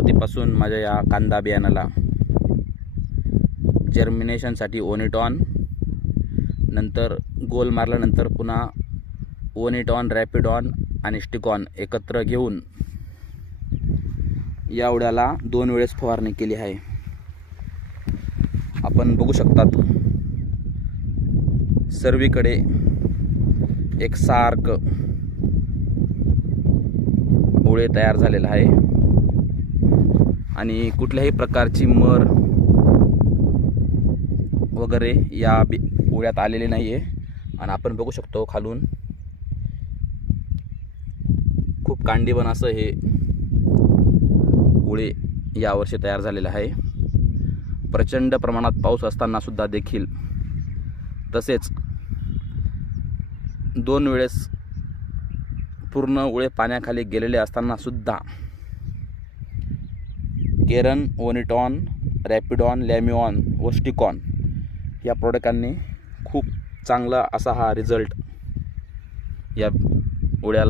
सुरुवातीपासून माझ्या या कांदा बियाणाला जर्मिनेशनसाठी ओनिटॉन नंतर गोल मारल्यानंतर पुन्हा ओनिटॉन रॅपिडॉन आणि स्टिकॉन एकत्र घेऊन या उड्याला दोन वेळेस फवारणी केली आहे. आपण बघू शकतात सर्वीकडे एक सार्क ओळे तयार झालेला आहे. आणि कुठल्याही प्रकारची मर वगैरे या बी ओळ्यात आलेले नाही आहे आणि आपण बघू शकतो खालून खूप कांडीवन असं हे ओळे यावर्षी तयार झालेलं आहे. प्रचंड प्रमाणात पाऊस असताना सुद्धा देखील तसेच दोन वेळेस पूर्ण ओळे पाण्याखाली गेलेले असताना केरन ओनिटॉन रॅपिडॉन लॅमिऑन व स्टिकॉन या प्रोडक्टांनी खूप चांगला असा हा रिझल्ट या उड्याला